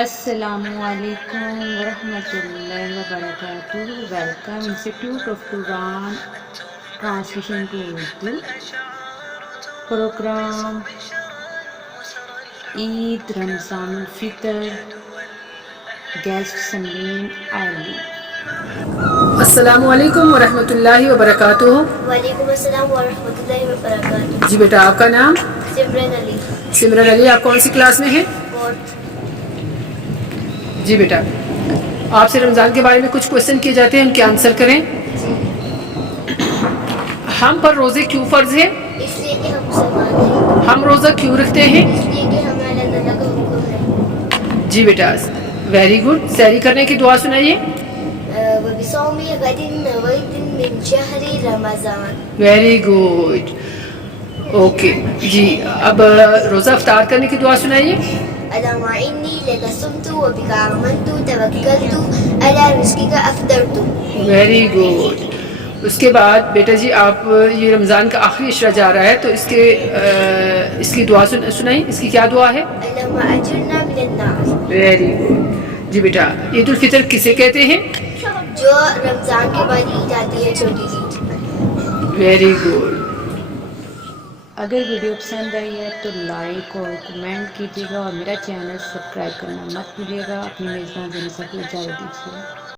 السلام علیکم ورحمۃ اللہ وبرکاتہ. Welcome institute of Quran translation to Urdu. Program Eid Ramadan الفطر. گیسٹ سمرین علی. السلام علیکم ورحمۃ اللہ وبرکاتہ. وعلیکم السلام ورحمۃ اللہ وبرکاتہ. جی بیٹا، آپ کا نام؟ سمرن علی. سمرن علی، آپ کون سی کلاس میں ہیں؟ فورتھ. جی بیٹا، آپ سے رمضان کے بارے میں کچھ کوشچن کیے جاتے ہیں، ان کے آنسر کریں. جی. ہم پر روزے کیوں فرض ہیں؟ اس لیے کہ ہم مسلمان ہیں. ہم روزہ کیوں رکھتے ہیں؟ اس لیے کہ ہمیں اللہ تعالیٰ کا حکم ہے. جی بیٹا، ویری گڈ. سحری کرنے کی دعا سنائیے. وَبِصَوْمِ غَدٍ نَوَيْتٍ مِّن شَهْرِ Ramadan. Very good. Okay ji, اب روزہ افطار کرنے کی دعا سنائیے. اللهم إني لك صمت وبك آمنت توكلت على رزقك أفطرت. Very good. اس کے بعد بیٹا جی، آپ یہ رمضان کا آخری عشرہ جا رہا ہے تو اس کی دعا سنائیں. اس کی کیا دعا ہے؟ اللهم أجرنا من النار. Very good. جی بیٹا، عید الفطر کسے کہتے ہیں؟ جو رمضان کے بعد عید آتی ہے، چھوٹی عید. Very good. اگر ویڈیو پسند آئی ہے تو لائک اور کمنٹ کیجیے گا اور میرا چینل سبسکرائب کرنا مت بھولیے گا. اپنی میزبان جنسا کو اجازت دیجیے.